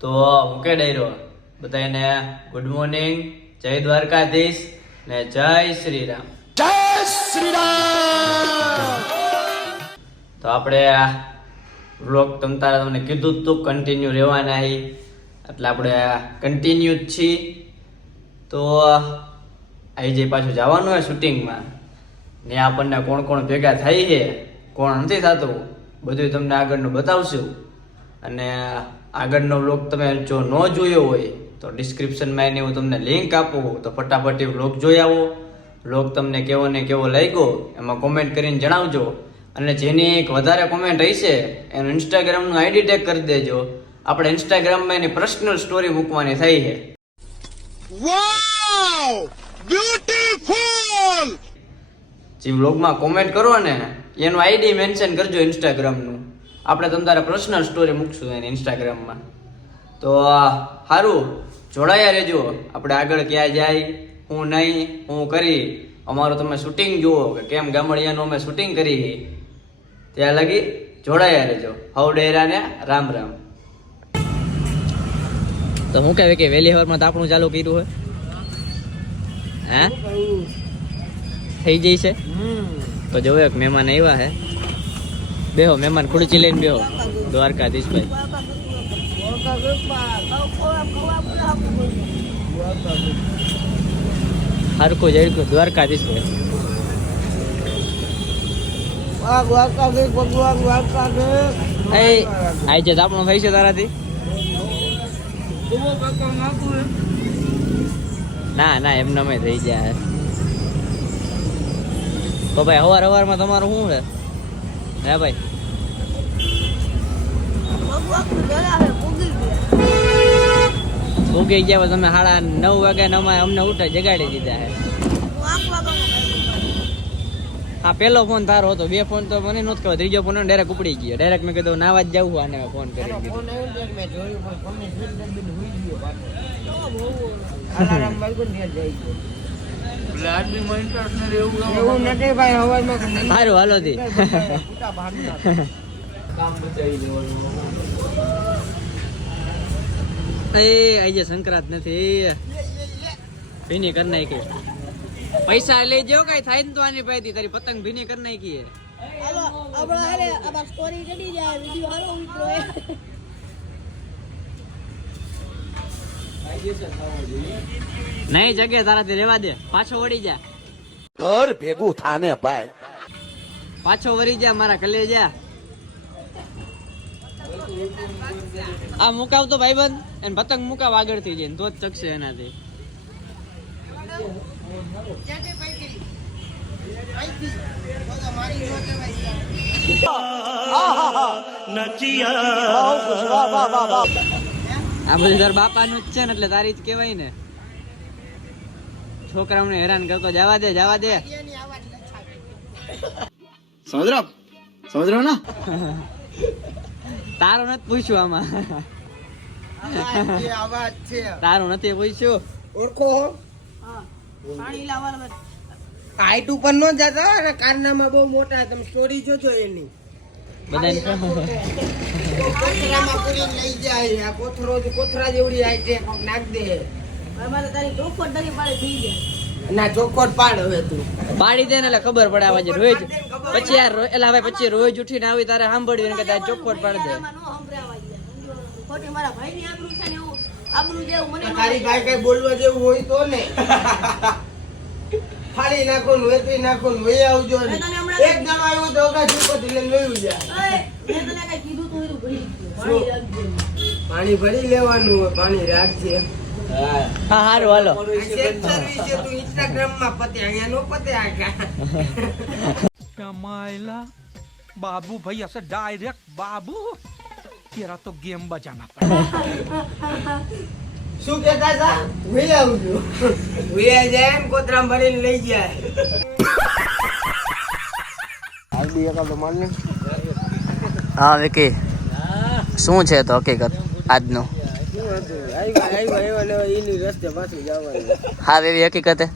તો હું કે ડાયરો બધાને ગુડ મોર્નિંગ, જય દ્વારકાધીશ ને જય શ્રી રામ. જય શ્રી રામ. તો આપણે વ્લોગ તમને કીધું જ તું કન્ટિન્યુ રહેવાના હી, એટલે આપણે કન્ટિન્યુ જ છીએ. તો આવી જે પાછું જવાનું હોય શૂટિંગમાં ને આપણને કોણ કોણ ભેગા થાય છે, કોણ નથી થતું, બધું તમને આગળનું બતાવશું. અને આગળનો વ્લોગ તમે જો ન જોયો હોય તો ડિસ્ક્રિપ્શનમાં એની હું તમને લિંક આપું, તો ફટાફટ એ વ્લોગ જોઈ આવો. વ્લોગ તમને કેવો ને કેવો લાગ્યો એમાં કોમેન્ટ કરીને જણાવજો. અને જેની એક વધારે કોમેન્ટ હશે એનું ઇન્સ્ટાગ્રામનું આઈડી ટેગ કરી દેજો. આપણે ઇન્સ્ટાગ્રામમાં એની પર્સનલ સ્ટોરી મૂકવાની થઈ છે. વાવ, બ્યુટીફુલ. જે વ્લોગમાં કોમેન્ટ કરો ને એનું આઈડી મેન્શન કરજો ઇન્સ્ટાગ્રામનું. આપણે તમારે પર્સનલ સ્ટોરી મૂકશું એને ઇન્સ્ટાગ્રામમાં. તો સારું, જોડાયા રહેજો. આપણે આગળ ક્યાં જાય, હું નહીં, હું કરી, અમારું તમે શૂટિંગ જુઓ કે કેમ ગામડિયાનું અમે શૂટિંગ કરી, ત્યાં લગી જોડાયા રહેજો. હવ ડેરાને રામ રામ. તો હું કહેવાય કે વહેલી હવારમાં તાપણું ચાલુ કર્યું હોય હે થઈ જઈ છે. તો જોવો એક મહેમાન આવ્યા હે. બેહો મહેમાન, ખુરચી લઈને બેહો. દ્વારકાધીશભાઈ હરખું જડકું દ્વારકાધીશભાઈ. આઈ છે આપણો ભાઈ છે તારાથી? ના ના એમને અમે થઈ ગયા. તો ભાઈ હવારમાં તમારું શું છે હે ભાઈ? ઉગી ગયા તમે 9:30 વાગ્યા અમને ઉઠા જગાડી દીધા હે. હા, પેલો ફોન તારો હતો, 2 ફોન તો મને નહોતો ખબર, ત્રીજો ફોન ડાયરેક્ટ ઉપડી ગયો. ડાયરેક્ટ મેં કીધું નાવા જ જવું આને ફોન કરી દીધો. સારું હાલો થી આજે સંક્રાંત નથી, ભીની કરી નાખી. પૈસા લઈ જાઓ, કઈ થાય ને તો આની પાસેથી તારી પતંગ ભીની કરી નાખી. નહીં જગ્યા તારાથી રેવા દે, પાછો વળી જા. ઘર ભેગું થાને ભાઈ, પાછો વળી જા મારા કલેજા. આ મુકાવ તો ભાઈબંધ, એને પતંગ મુકાવ આગળથી જઈને તો જ ચકશે એનાથી. આ બધું તાર બાપાનું જ છે ને, એટલે તારી જ કેવાય ને. છોકરાઓને હેરાન કરતો જવા દે, જવા દે. સમજ રહો ના. તારો નથી પૂછ્યું આમાં, તારું નથી પૂછ્યું. ઓળખો હાઈટ ઉપર નો જતા અને કારનામાં બહુ મોટા, તમે સ્ટોરી જોજો એની. બધાને કોથરામાં પૂરી લઈ જાય, આ કોથરા જેવડી હાઈટ નાખ દે. ના ચોખવટ પાડ હવે તું પાડી દે ને એટલે ખબર પડે. આવા રોજ પછી યાર એટલે હવે પછી રોજ ઉઠીને આવી તારે સાંભળ્યું ને કે તારે ચોખવટ પાડી દે. તારી ભાઈ કઈ બોલવા જેવું હોય તો ને ફાડી નાખો ને વેચી નાખો ને વહી આવજો ને. એક જણો આવ્યો તો ચૂપતી લઈને વહી જાય. પાણી ભરી લેવાનું હોય, પાણી રાખજે. હા સારું હાલો. તું ઇન્સ્ટાગ્રામ માં પતે, અહીંયા નો પતે. मायला बाबू भाई ऐसे डायरेक्ट बाबू तेरा तो गेम बजाना पड़ेगा. શું કહેતા હતા? વહી આવજો. વહી જાય એમ કોતરામ ભરીને લઈ જાય. હા વિકી, શું છે તો હકીકત આજનું? રસ્તે પાછું જવાનું. હા એવી હકીકત હે.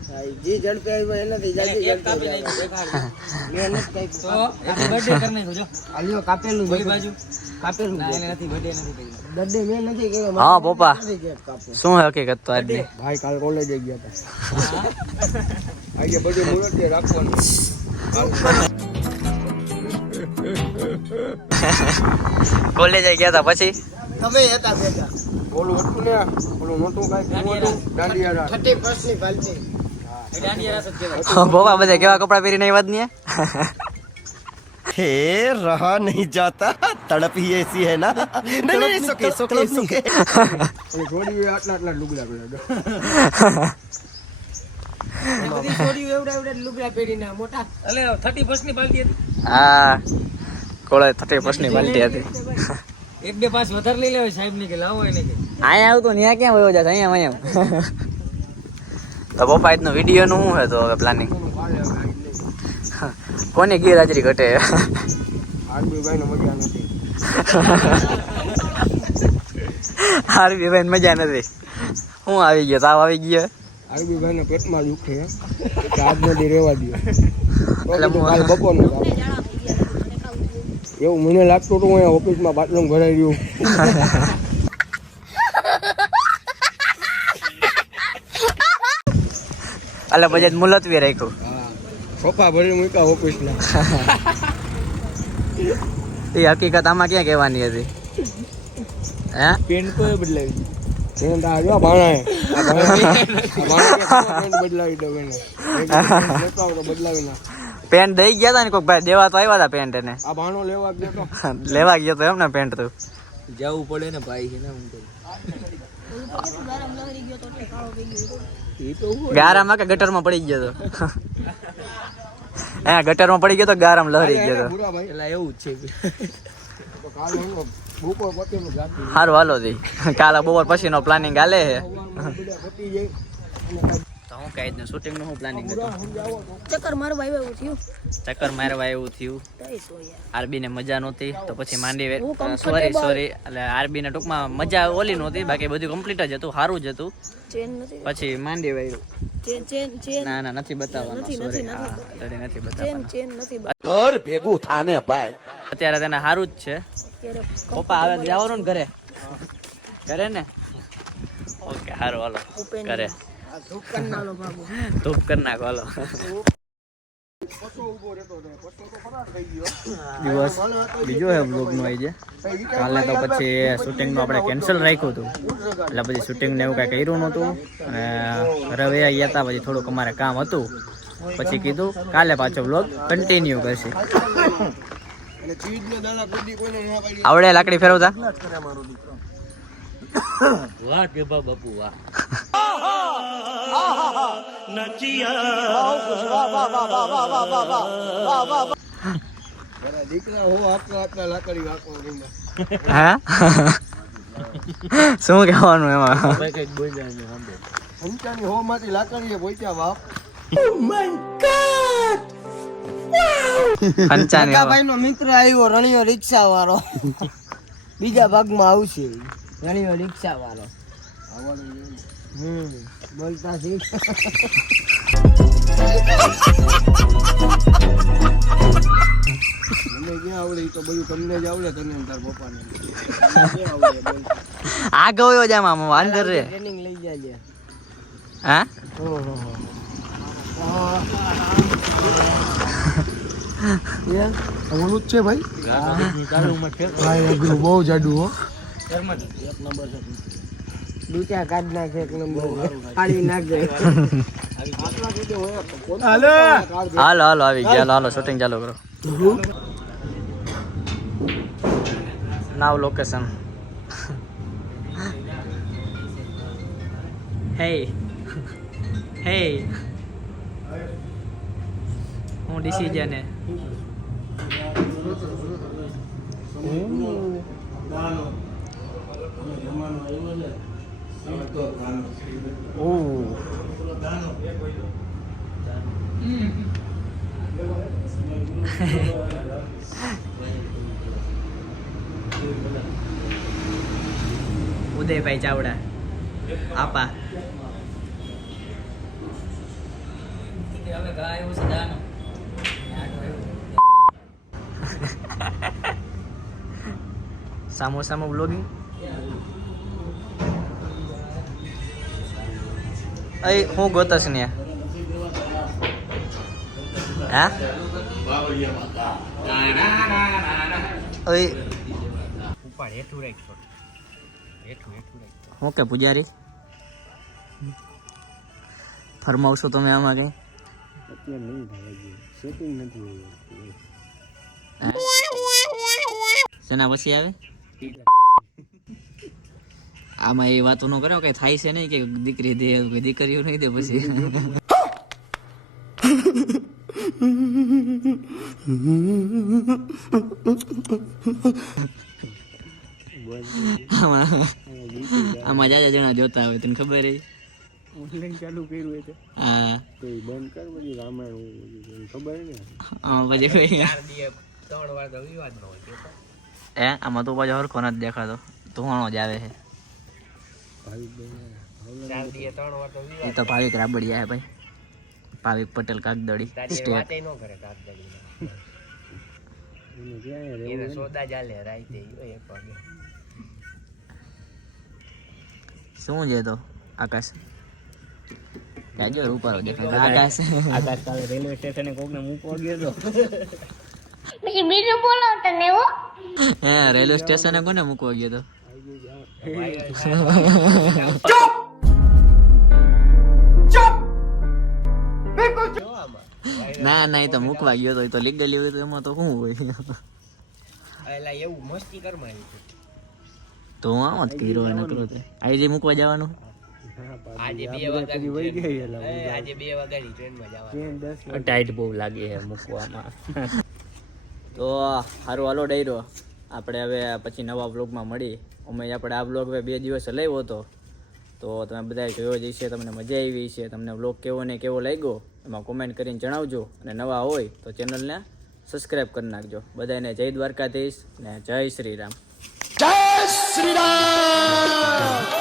જે ઝડપે આવ્યો એનાથી જાજી ઝડપે કાપેલું કાપેલું બર્થડે મેં નથી કર્યો. હા પપ્પા નથી કેક કાપો. શું હકીકત તો આજની ભાઈ કાલ કોલેજે ગયા હતા. આજે બધું મુહૂર્ત રાખવાનું. કોલેજ ગયા હતા પછી તમે હતા ભેગા. ઓલું હતું ને ઓલું નહોતું કાંઈ દાંડિયા રાસ. 31 ની પાલટી. પપ્પા બધા કેવા કપડા પહેરીને આવ્યા જ નહીં हे रहा नहीं जाता तड़प ही ऐसी है ना नहीं नहीं सुके सुके सुके એ છોડી આટલા આટલા લુગડા પહેર્યા. બધી છોડીઓ એવડા એવડા લુગડા પહેરીને મોટા. હા કોળે 31 ની પાર્ટી હતી. એક બે પાસ વધારે લઈ લેવાય સાહેબ ને કે લાવો એને કે. અહીંયા આવતો ત્યાં ક્યાં વયો જશે અહીંયા તો પપ્પા આજનો વિડીયો નું શું હતું હવે પ્લાનિંગ કોની ગેરહાજરી ઘટે આરબી ભાઈ મજા નથી. આરબી ભાઈ મજા નથી હું આવી ગયો તાવ આવી ગયો આરબી ભાઈ ના પેટમાં દુખે કે આજ નથી રહેવા દો. કાલ બપોરનું એવું મને લાગતું હતું અહીંયા ઓફિસમાં બાથરૂમ ભરાઈ રહ્યું. એટલે પછી મુલતવી રાખ્યું સોફા ભરી મૂક્યા ઓફિસના. એ હકીકત આમાં ક્યાં કહેવાની હતી હે પેન્ટ કોઈ બદલાવી પેન્ટ આવ્યો ભાણાએ. આ ભાણાએ બદલાવી દઉં એને બદલાવી ના. પેન્ટ દઈ ગયા હતા ને કોઈક ભાઈ દેવા તો આવ્યા હતા પેન્ટ એને આ ભાણો લેવા ગયો તો લેવા ગયો તો એમ ને પેન્ટ તો જવું પડે ને ભાઈ છે ને હું તો ગારામાં કે ગટરમાં પડી ગયો તો હે ગટરમાં પડી ગયો તો ગારામાં લહરી ગયો તો એટલે એવું જ છે. કાલ બપોર પતિનું જાતી સારું હાલો દી કાલે બપોર પછીનો પ્લાનિંગ હાલે છે પતી જાય. તો હું કઈ રીતનું શૂટિંગ નું પ્લાનિંગ હતું ચક્કર મારવા આવ્યા એવું થયું. ચક્કર મારવા એવું થયું આરબી ને મજા નહોતી તો પછી માંડી હું સોરી comfortable. એટલે આરબી ને ટૂંકમાં મજા ઓલી નહોતી બાકી બધું કમ્પ્લીટ જ હતું સારું જ હતું ચેન નથી પછી માંડી વાયું ચેન ચેન ચેન ના ના નથી બતાવવાનું નથી, સોરી નથી, હા નથી. sorry, નથી ચેન બતાવવાનું ચેન નથી घर भेगू थाने भाई અત્યારે તેને સારું જ છે અત્યારે પપ્પા હવે જવાનું ને ઘરે ઘરે ને ઓકે સારું હાલો Open. ઘરે આ ધૂપ કરી નાલો બાબુ. ધૂપ કરી નાખો હાલો પછો ઊભો રહેતો હતો. પછો તો ફરાર થઈ ગયો. દિવસ બીજો હે બ્લોગ નો આવી છે કાલે તો પછી શૂટિંગ નું આપણે કેન્સલ રાખ્યું હતું એટલે પછી શૂટિંગ ને એવું કઈ કર્યું નહોતું અને ઘરે વયા ગયા હતા પછી થોડુંક અમારે કામ હતું પછી કીધું કાલે પાછો બ્લોગ કન્ટિન્યુ કરશે અને ચીજને દાડા કુદી કોઈને ના પાડી. આવડે લાકડી ફેરવતા वाह के बापू वाह મારા દીકરા હો આટલા આટલા લાકડી વાંકો રહીને. હે શું કહેવાનું એમાં હંચાની હો માંથી લાકડીએ પહોંચ્યા બાપ. પંચાની કાકાભાઈ નો મિત્ર આવ્યો રણિયો રિક્ષા વાળો. બીજા ભાગમાં આવશે રણિયો રિક્ષા વાળો. બોલતા શીખ. મને ક્યાં આવડે ઈ તો બધું તમને જ આવડે તને ને તાર પપ્પાને. ક્યાં આવડે બોલ. આ ગયો જ આમાં અંદર રે ટ્રેનિંગ લઈ જાજે. હા ઓલું જ છે ભાઈ. ભાઈ અઘરું બહુ જાડું હો. દૂચા કાઢ નાખે એક નંબર પાડી નાખે. હાલો હાલો આવી ગયા હાલો શૂટિંગ ચાલુ કરો નાવ લોકેશન હે હે હું ડિસિઝન હે ઉદયભાઈ ચાવડા આપા હવે ગા એવું છે દાનો સામોસામાં વ્લોગિંગ અય હું ગોતસ ને હા અય ઉપાડ હેઠું રાખ હેઠું રાખ હું કે પૂજારી ફરમાવશો તમે આમાં કઈ અત્યારે નહીં થવા જોઈએ સેટિંગ નથી શેના પછી આવે આમાં એ વાતો ન કરો કઈ થાય છે નહીં કે દીકરી દે કે દીકરીઓ નહીં દે પછી આમાં જાજા જણા જોતા હોય તને ખબર હે ઓનલાઈન ચાલુ કર્યું હોય હા તો એ બંધ કર પછી રામાયણ ખબર ને હા પછી કોઈ 3 વાર તો વિવાદ ન હોય હે આમાં તો પાછો હરખો નથી દેખાતો ધોવાણો જ આવે છે ભાઈ 3 વાર તો એ તો ભાવિક રાબડિયા હે ભાઈ ભાવિક પટેલ કાગદડી સ્ટેટ ન કરે કાગદડી એને સોદા ચાલે રાઈતે એક વાગે શું છે તો આકાશ જાજો રૂપારો દેખાય આકાશ કાલે રેલવે સ્ટેશને કોકને મૂકવા ગયો તો પછી બીજું બોલો તને હો હે રેલવે સ્ટેશને કોને મૂકવા ગયો તો ના ના એ તો મૂકવા ગયો તો એ તો લીગલી હોય તો એમાં તો શું હોય એલા એવું મસ્તી કરવા તો હું આમ જ કર્યો હોય નકરો તે આજે મૂકવા જવાનું આજે 2 વાગ્યાની વઈ ગઈ આજે 2 વાગ્યાની ટ્રેનમાં જવાનું ટાઈટ બહુ લાગે છે મૂકવામાં તો સારું હાલો ડાયરો આપણે હવે પછી નવા વ્લોગમાં મળી અમે આપણે આ વ્લોગ હવે 2 દિવસ ચલાવ્યો હતો તો તમે બધાએ જોયો જ છે તમને મજા આવી છે તમને વ્લોગ કેવો ને કેવો લાગ્યો એમાં કોમેન્ટ કરીને જણાવજો અને નવા હોય તો ચેનલને સબસ્ક્રાઈબ કરી નાખજો બધાને જય દ્વારકાધીશ ને જય શ્રી રામ जय श्री राम।